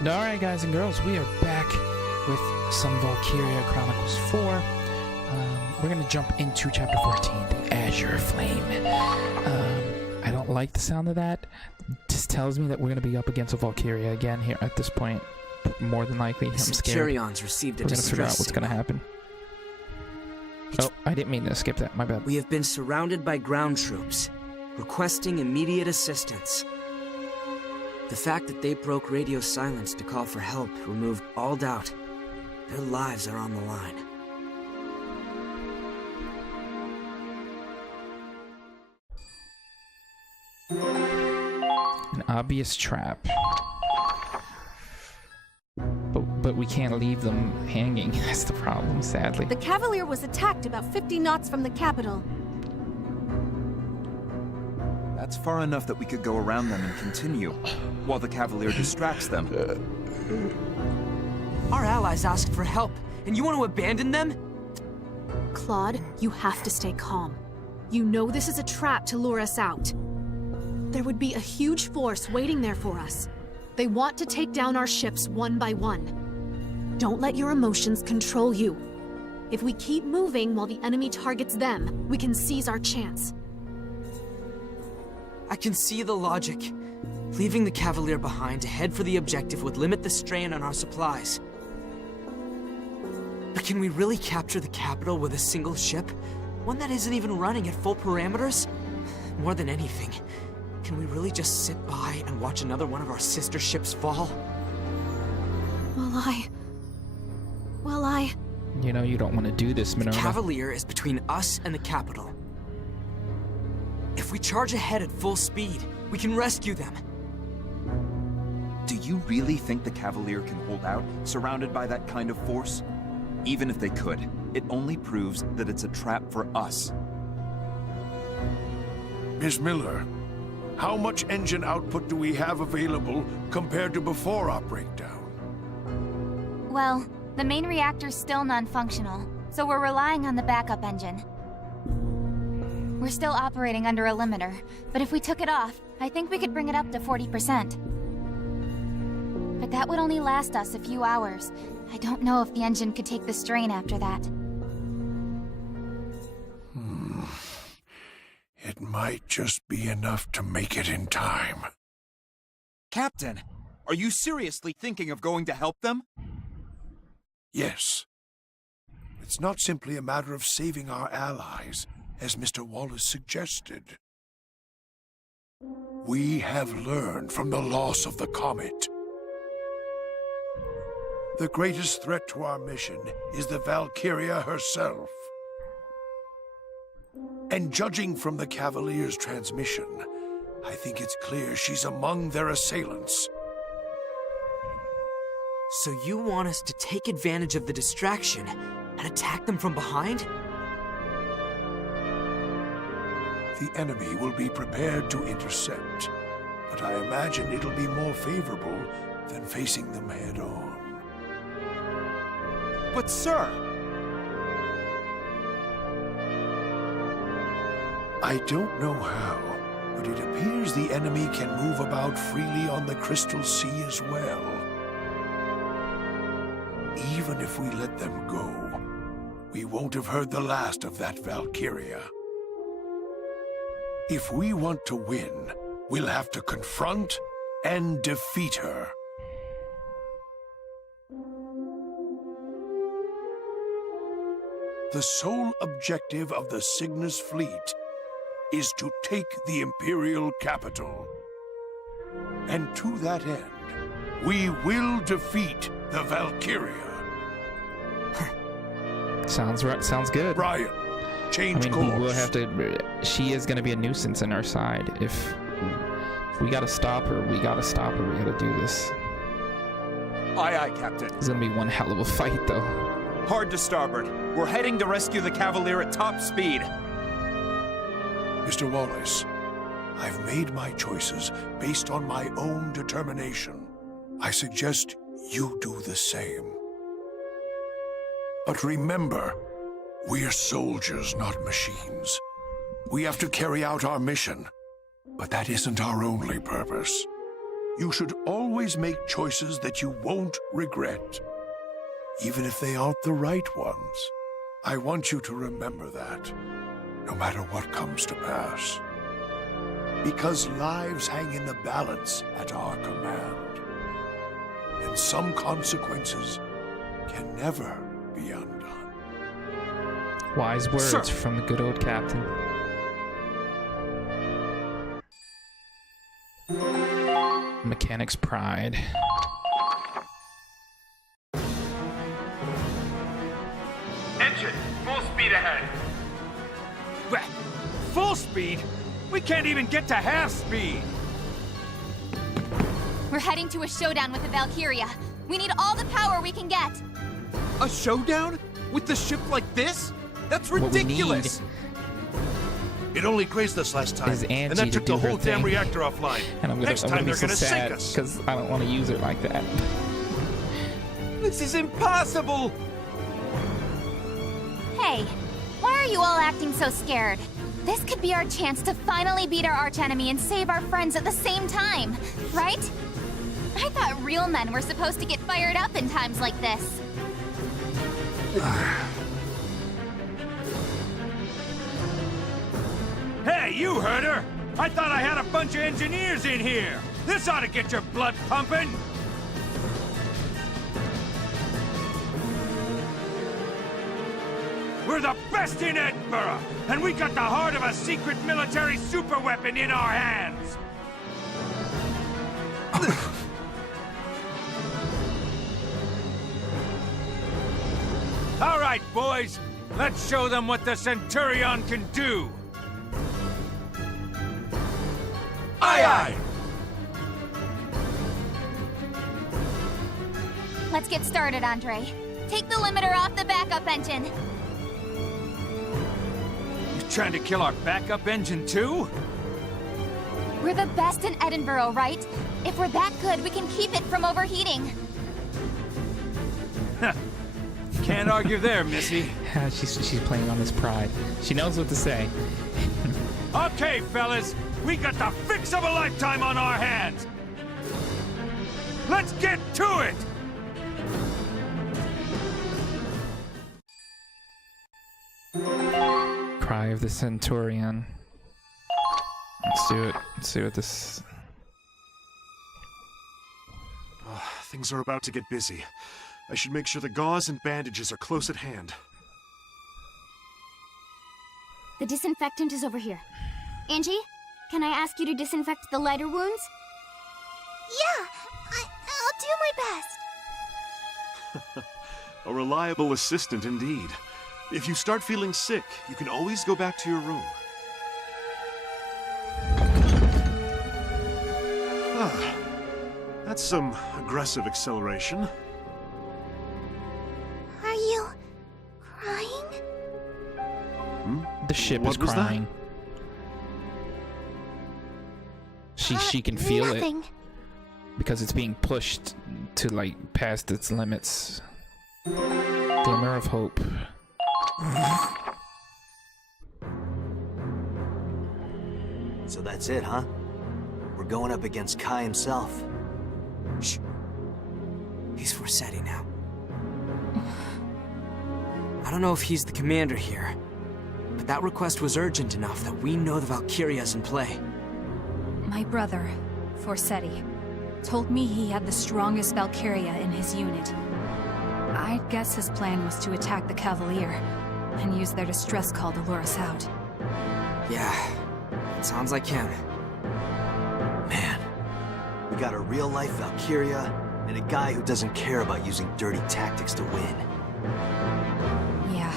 Alright, guys and girls, we are back with some Valkyria Chronicles 4. We're going to jump into Chapter 14, the Azure Flame. I don't like the sound of that. It just tells me that we're going to be up against a Valkyria again here at this point. More than likely, I'm scared. Centurions received a We're going to figure out distress what's going to happen. Oh, I didn't mean to skip that. My bad. We have been surrounded by ground troops, requesting immediate assistance. The fact that they broke radio silence to call for help removed all doubt. Their lives are on the line. An obvious trap. But we can't leave them hanging. That's the problem, sadly. The Cavalier was attacked about 50 knots from the capital. That's far enough that we could go around them and continue, while the Cavalier distracts them. Our allies asked for help, and you want to abandon them? Claude, you have to stay calm. You know this is a trap to lure us out. There would be a huge force waiting there for us. They want to take down our ships one by one. Don't let your emotions control you. If we keep moving while the enemy targets them, we can seize our chance. I can see the logic. Leaving the Cavalier behind to head for the objective would limit the strain on our supplies. But can we really capture the capital with a single ship? One that isn't even running at full parameters? More than anything, can we really just sit by and watch another one of our sister ships fall? Well, I... You know you don't want to do this, Minerva. The Cavalier is between us and the capital. If we charge ahead at full speed, we can rescue them. Do you really think the Cavalier can hold out, surrounded by that kind of force? Even if they could, it only proves that it's a trap for us. Miss Miller, how much engine output do we have available compared to before our breakdown? Well, the main reactor's still non-functional, so we're relying on the backup engine. We're still operating under a limiter, but if we took it off, I think we could bring it up to 40%. But that would only last us a few hours. I don't know if the engine could take the strain after that. It might just be enough to make it in time. Captain, are you seriously thinking of going to help them? Yes. It's not simply a matter of saving our allies, as Mr. Wallace suggested. We have learned from the loss of the comet. The greatest threat to our mission is the Valkyria herself. And judging from the Cavalier's transmission, I think it's clear she's among their assailants. So you want us to take advantage of the distraction and attack them from behind? The enemy will be prepared to intercept, but I imagine it'll be more favorable than facing them head-on. But sir! I don't know how, but it appears the enemy can move about freely on the Crystal Sea as well. Even if we let them go, we won't have heard the last of that Valkyria. If we want to win, we'll have to confront and defeat her. The sole objective of the Cygnus fleet is to take the Imperial capital. And to that end, we will defeat the Valkyria. Sounds right. Sounds good. Ryan, change course. We will have to. She is going to be a nuisance on our side. If we got to stop her, we got to stop her. We got to do this. Aye, aye, Captain. It's going to be one hell of a fight, though. Hard to starboard. We're heading to rescue the Cavalier at top speed. Mr. Wallace, I've made my choices based on my own determination. I suggest you do the same. But remember, we're soldiers, not machines. We have to carry out our mission, but that isn't our only purpose. You should always make choices that you won't regret, even if they aren't the right ones. I want you to remember that, no matter what comes to pass. Because lives hang in the balance at our command. And some consequences can never be undone. Wise words Sir. from the good old captain. Mechanic's pride. Engine, full speed ahead. What? Full speed? We can't even get to half speed. We're heading to a showdown with the Valkyria. We need all the power we can get. A showdown? With the ship like this? That's What we ridiculous. It only grazed us last time, Is Angie and that to took do the her whole damn thing. reactor offline. And I'm Next gonna time be they're so gonna sad sink us. because I don't want to use her like that. This is impossible. Hey, why are you all acting so scared? This could be our chance to finally beat our archenemy and save our friends at the same time, right? I thought real men were supposed to get fired up in times like this. Hey, you heard her. I thought I had a bunch of engineers in here. This ought to get your blood pumping. We're the best in Edinburgh, and we got the heart of a secret military superweapon in our hands. All right, boys. Let's show them what the Centurion can do. Aye, aye! Let's get started, Andre. Take the limiter off the backup engine. You trying to kill our backup engine too? We're the best in Edinburgh, right? If we're that good, we can keep it from overheating. Can't argue there, Missy. she's playing on his pride. She knows what to say. Okay, fellas, we got the fix of a lifetime on our hands. Let's get to it! Cry of the Centurion. Let's do it. Let's see what this. Things are about to get busy. I should make sure the gauze and bandages are close at hand. The disinfectant is over here. Angie, can I ask you to disinfect the lighter wounds? Yeah, I'll do my best. A reliable assistant indeed. If you start feeling sick, you can always go back to your room. Ah, that's some aggressive acceleration. Are you crying? The ship What is was that? crying. She can feel Nothing. it because it's being pushed to like past its limits. Glimmer of hope. So that's it, huh? We're going up against Kai himself. Shh. He's Forseti now. I don't know if he's the commander here, but that request was urgent enough that we know the Valkyria's in play. My brother, Forseti, told me he had the strongest Valkyria in his unit. I guess his plan was to attack the Cavalier and use their distress call to lure us out. Yeah, it sounds like him. Man, we got a real-life Valkyria and a guy who doesn't care about using dirty tactics to win. Yeah,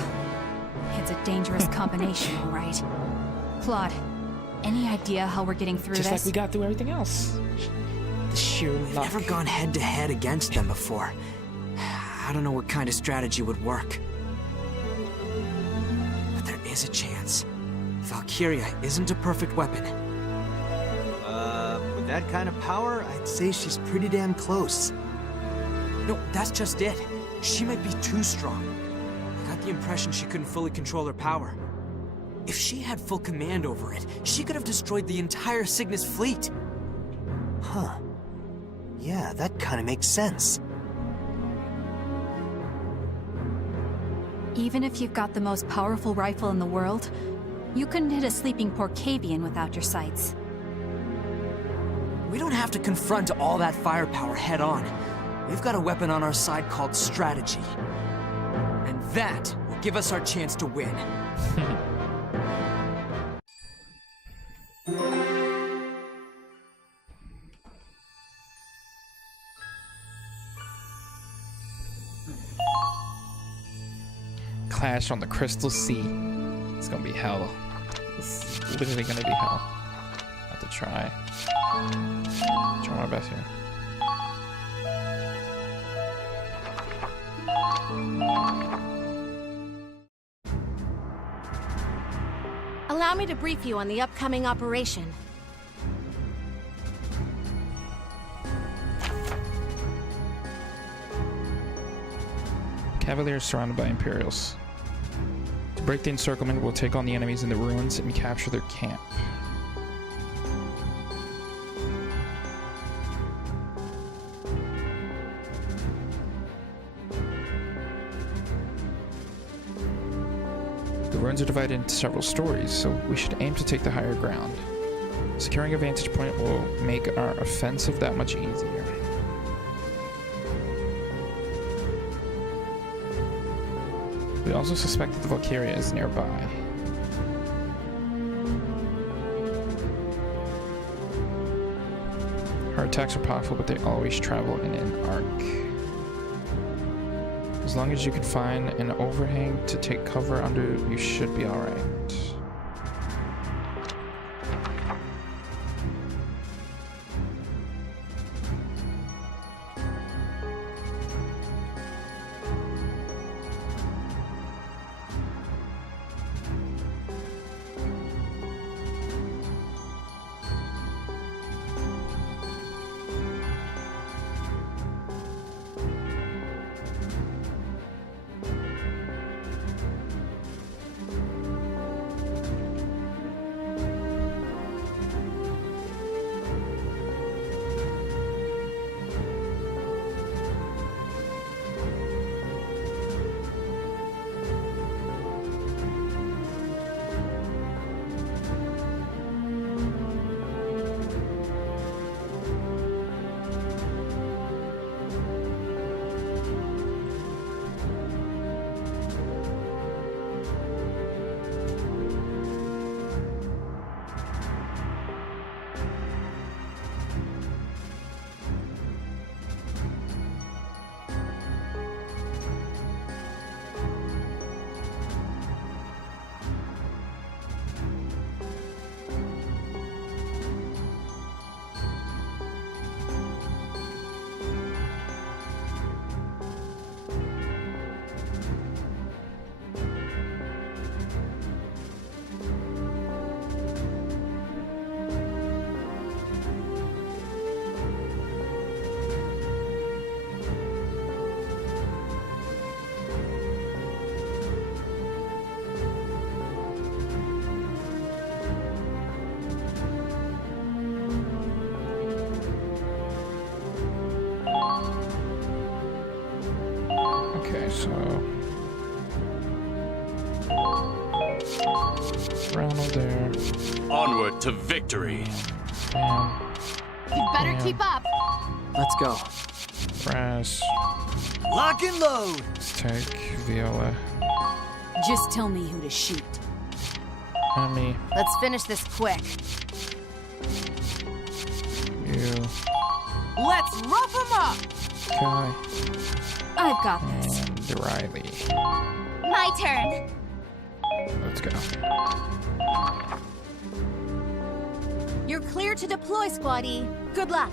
it's a dangerous combination, all right. Claude, any idea how we're getting through Just this? like we got through everything else. The sheer We've luck. never gone head-to-head against them before. I don't know what kind of strategy would work. But there is a chance. Valkyria isn't a perfect weapon. With that kind of power, I'd say she's pretty damn close. No, that's just it. She might be too strong. I got the impression she couldn't fully control her power. If she had full command over it, she could have destroyed the entire Cygnus fleet. Huh. Yeah, that kind of makes sense. Even if you've got the most powerful rifle in the world, you couldn't hit a sleeping Porcavian without your sights. We don't have to confront all that firepower head on. We've got a weapon on our side called strategy. And that will give us our chance to win. Clash on the Crystal Sea. It's gonna be hell. It's literally gonna be hell. I have to try my best here. Allow me to brief you on the upcoming operation. Cavaliers surrounded by Imperials. To break the encirclement, we'll take on the enemies in the ruins and capture their camp. The ruins are divided into several stories, so we should aim to take the higher ground. Securing a vantage point will make our offensive that much easier. We also suspect that the Valkyria is nearby. Her attacks are powerful, but they always travel in an arc. As long as you can find an overhang to take cover under, you should be alright. Okay, so Ronald there. Onward to victory. You better keep up. Let's go. Brass. Lock and load! Let's take Viola. Just tell me who to shoot. Emmy. Let's finish this quick. You. Let's rough them up! Kai. I've got this. And Riley. My turn. Let's go. You're clear to deploy, Squaddy. Good luck.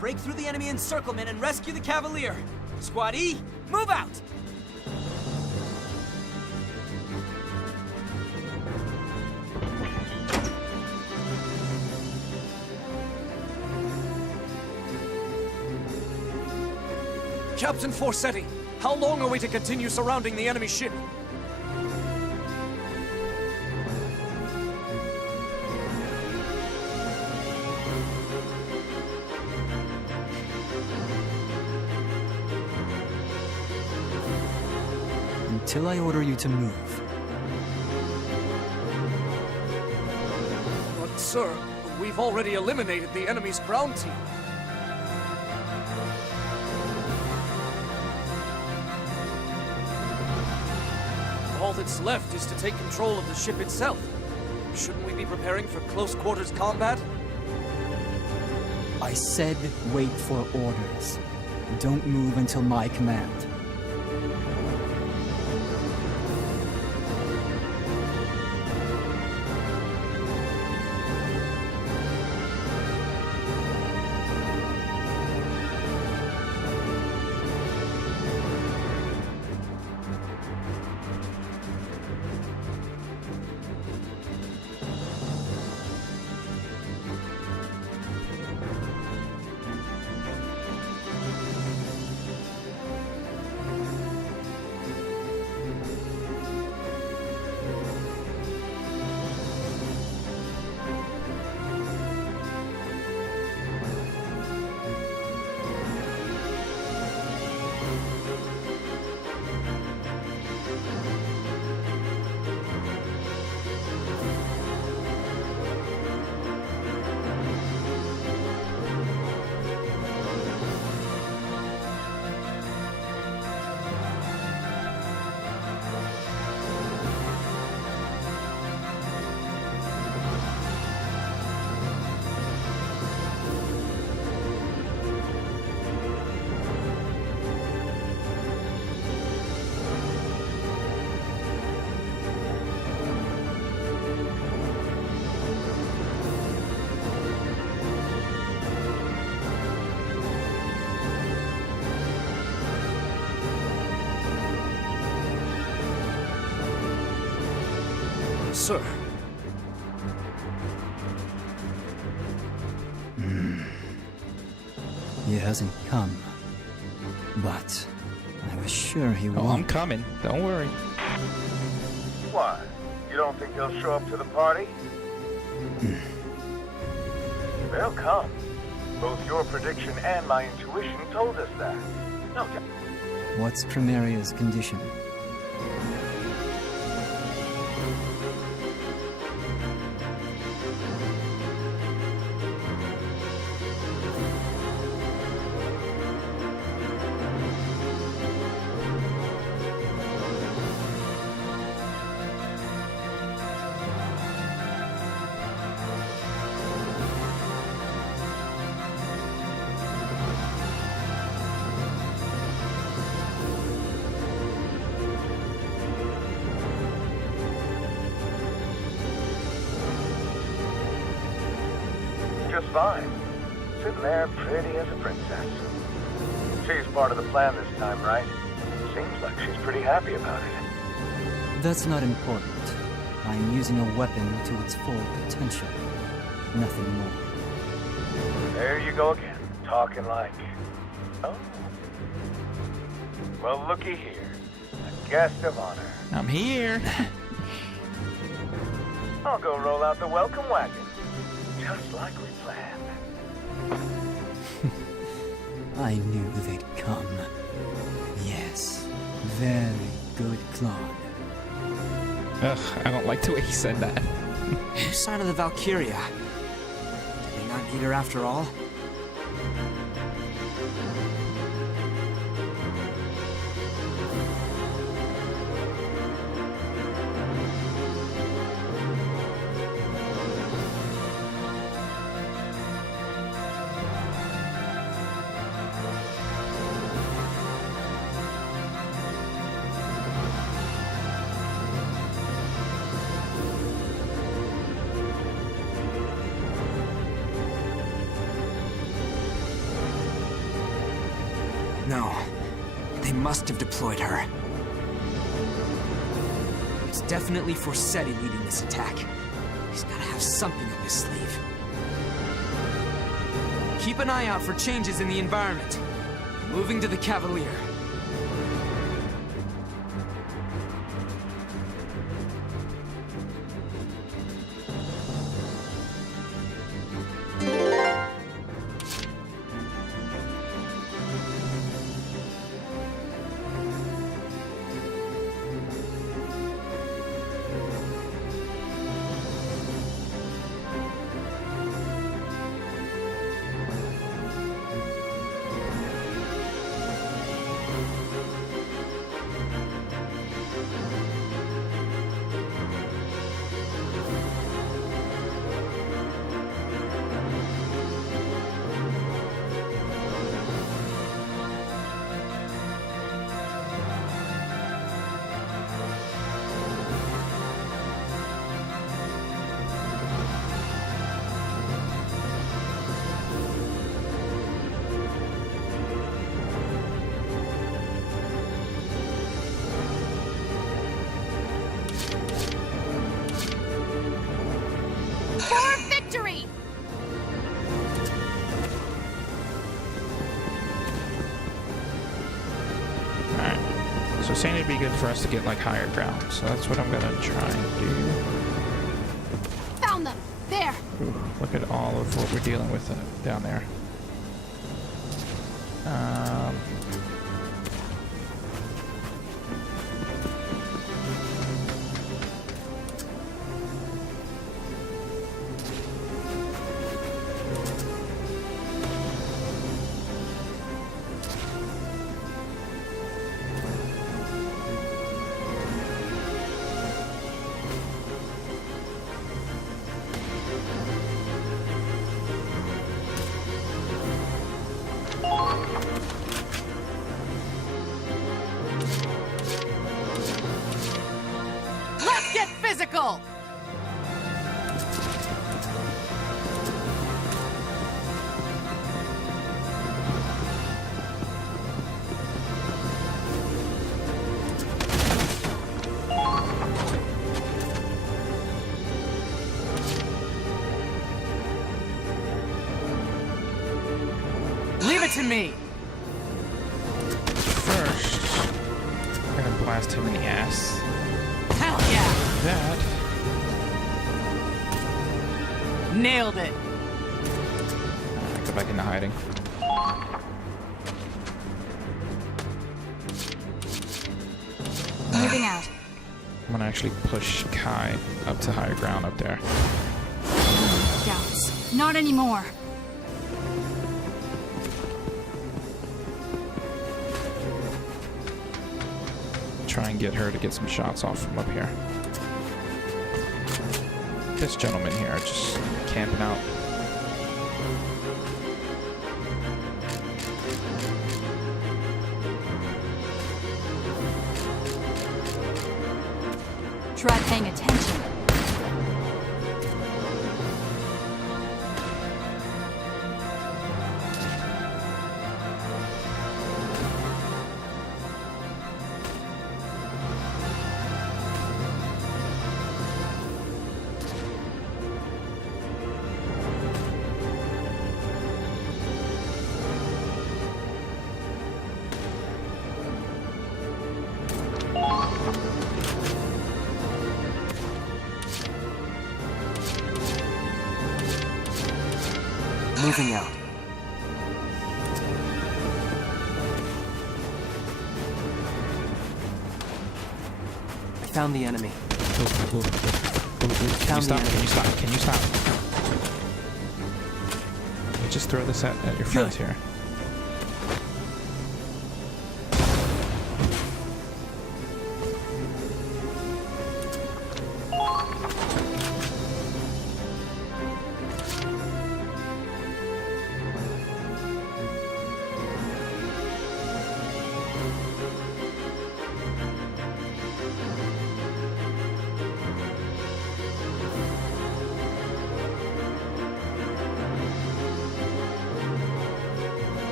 Break through the enemy encirclement and rescue the Cavalier. Squad E, move out! Captain Forsetti, how long are we to continue surrounding the enemy ship? until I order you to move. But sir, we've already eliminated the enemy's ground team. All that's left is to take control of the ship itself. Shouldn't we be preparing for close quarters combat? I said wait for orders. Don't move until my command. Sir. He hasn't come. But I was sure he would. Oh, I'm coming. Don't worry. Why? You don't think they'll show up to the party? They'll come. Both your prediction and my intuition told us that. No doubt. What's Primaria's condition? Just fine. Sitting there pretty as a princess. She's part of the plan this time, right? Seems like she's pretty happy about it. That's not important. I'm using a weapon to its full potential. Nothing more. There you go again, talking like... Oh. Well, looky here. A guest of honor. I'm here. I'll go roll out the welcome wagon. Just like we planned. I knew they'd come. Yes. Very good, Claude. Ugh, I don't like the way he said that. No sign of the Valkyria. Did they not need her after all? No. They must have deployed her. It's definitely Forseti leading this attack. He's gotta have something up his sleeve. Keep an eye out for changes in the environment. Moving to the Cavalier. So saying it'd be good for us to get like higher ground. So that's what I'm gonna try and do. Found them! There! Ooh, look at all of what we're dealing with down there. Let's get physical! Leave it to me! First, I'm gonna blast him in the ass. Hell yeah! That. Nailed it! Go back into hiding. Moving out. I'm gonna actually push Kai up to higher ground up there. Doubts. Not anymore. Try and get her to get some shots off from up here. This gentleman here just camping out. Try paying attention. Moving out. I found the enemy. Can you stop? Can you stop? Can you stop? You just throw this at your friends here.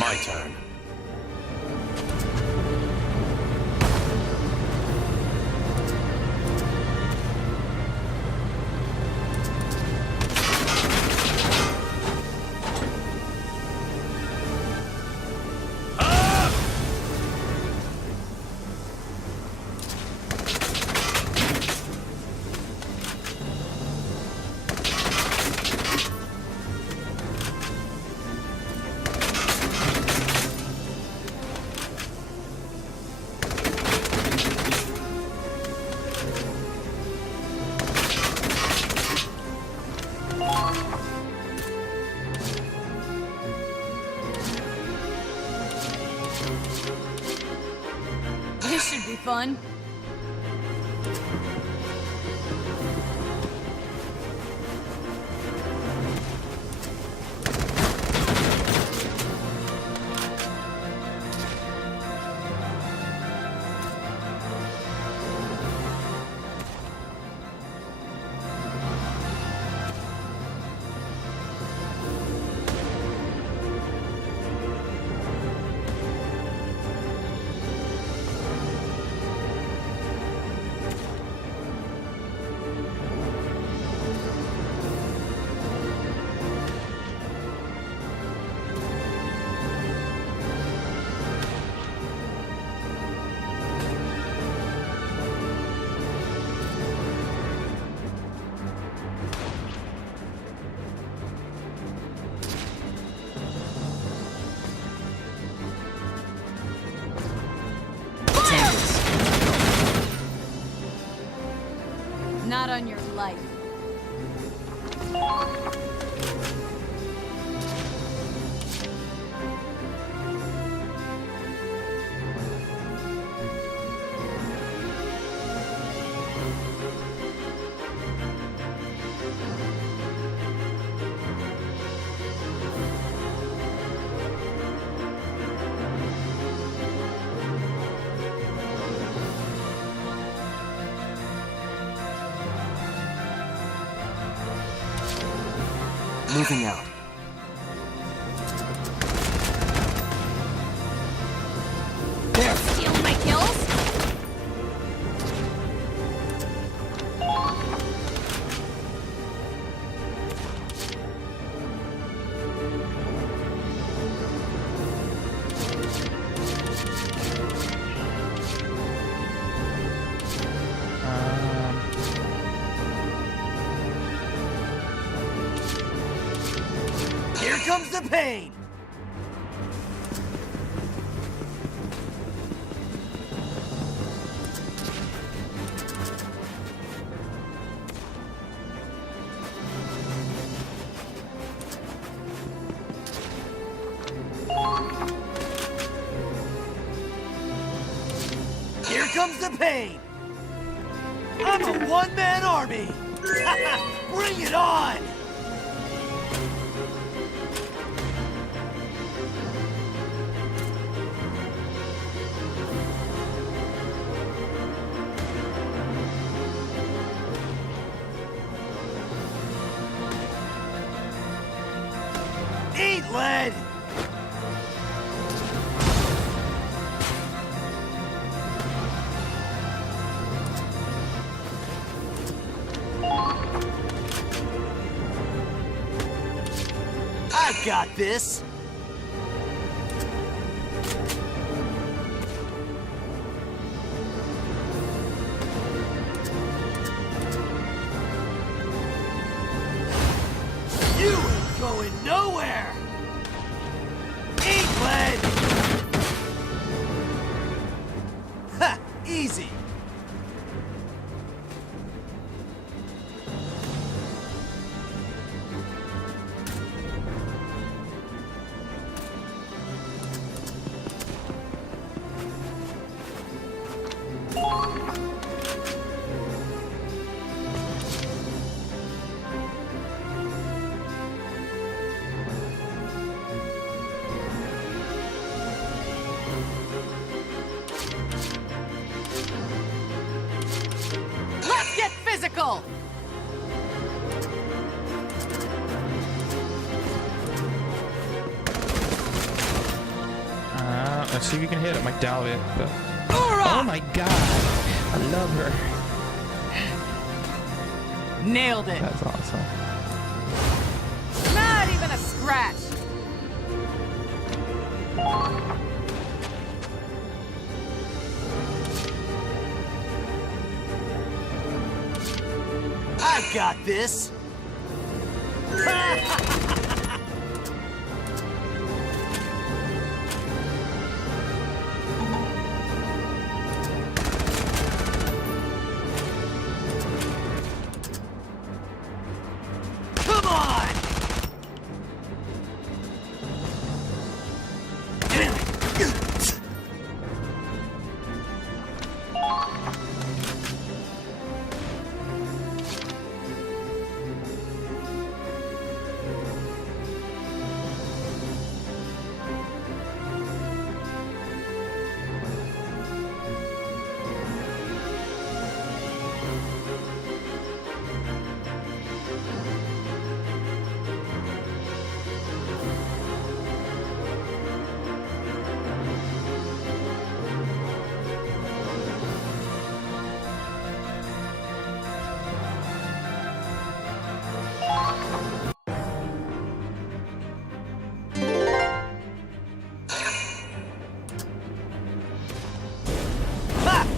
My turn. This should be fun. Not on your life. Moving out. They're stealing my kills? Here comes the pain! Here comes the pain! I'm a one-man army! Bring it on! Eat lead! I got this! You ain't going nowhere! Eat lead! Ha! Easy! Let's get physical! Let's see if you can hit him. I doubt it, but... Oh my god! I love her. Nailed it! That's awesome. Not even a scratch! I got this! Come on!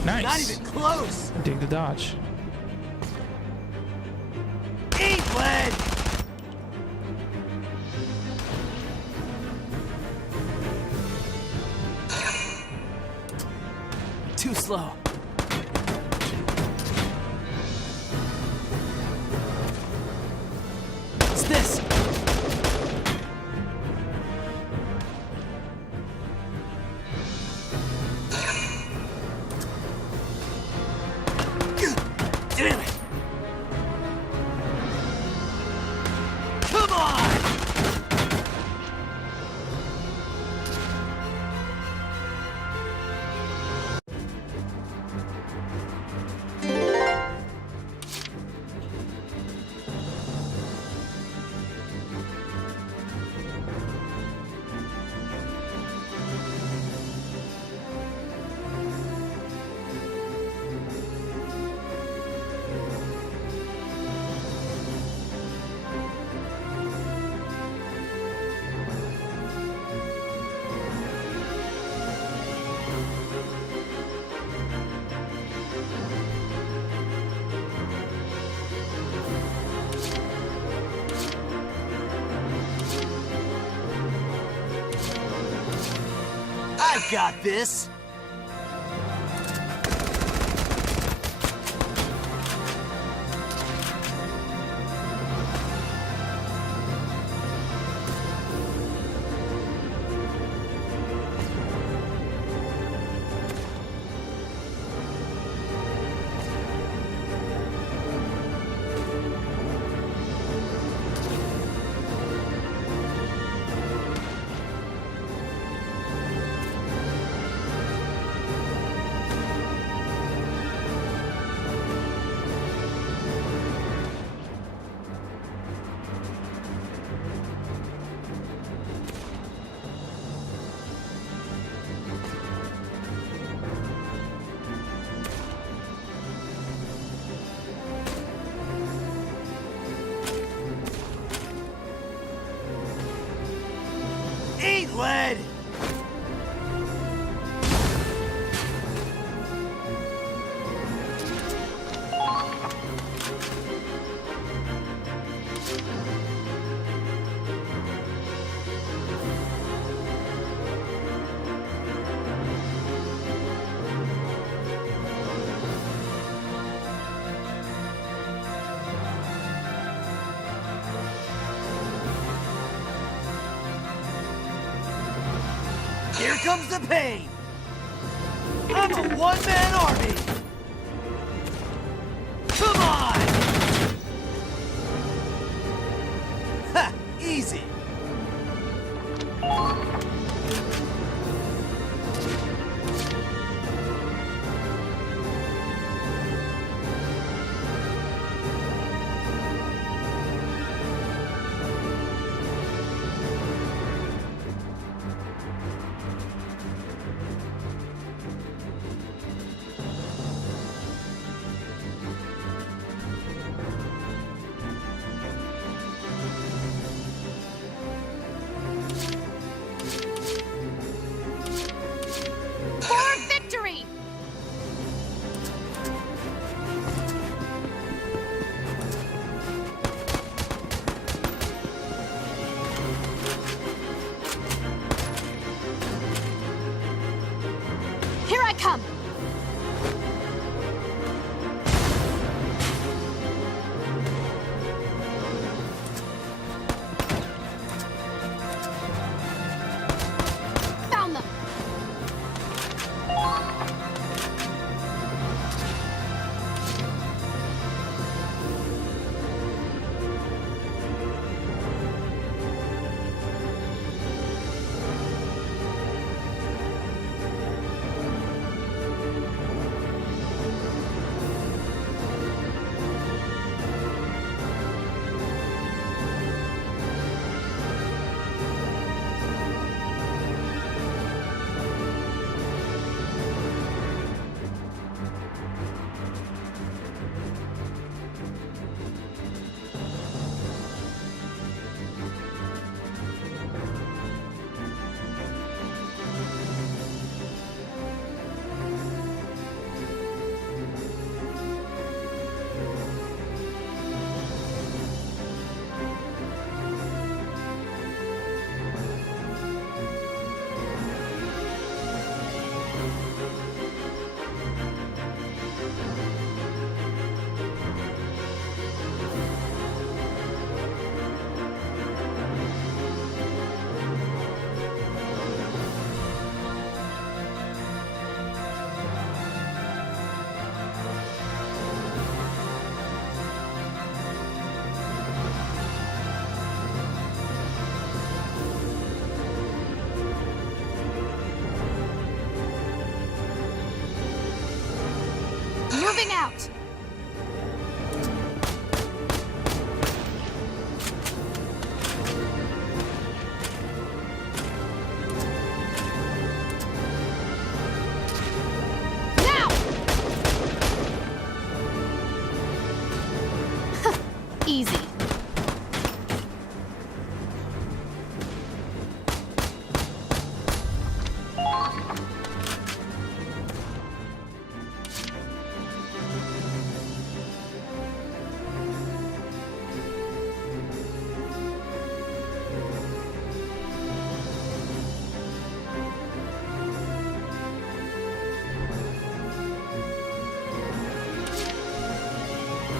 Nice. Not even close! Dig the dodge. Eat lead! Too slow. got this! Eat lead! Here comes the pain! I'm a one-man army! Come on! Ha! Easy! Moving out! Now! Easy.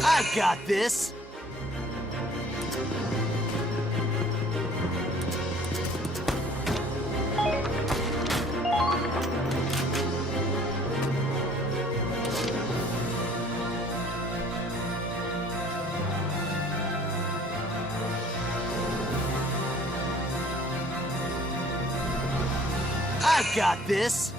I got this! I got this!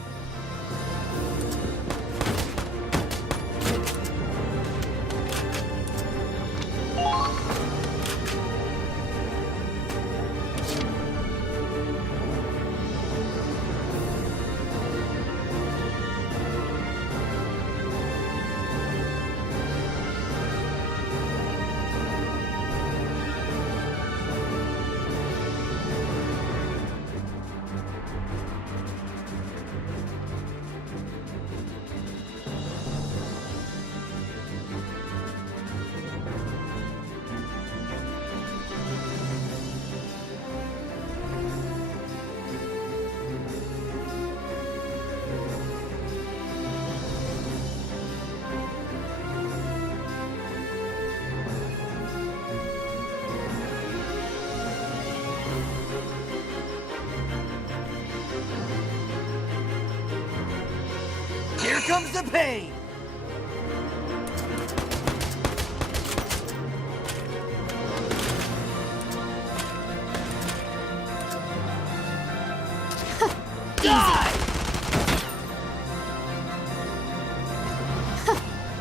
Here comes the pain!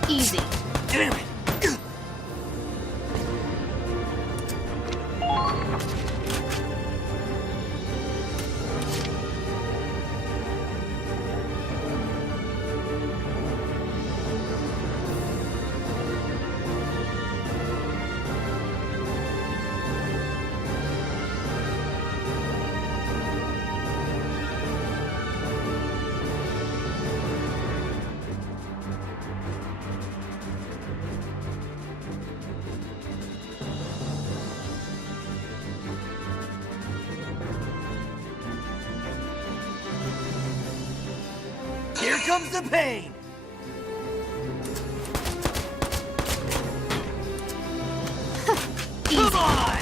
Easy. Damn it! Here comes the pain! Come on!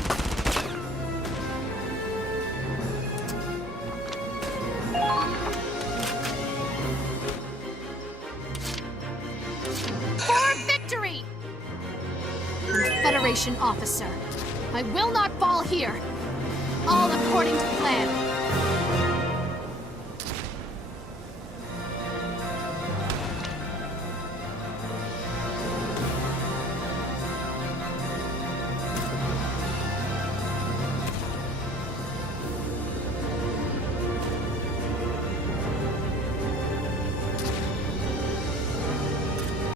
For victory! I'm a Federation officer. I will not fall here. All according to plan.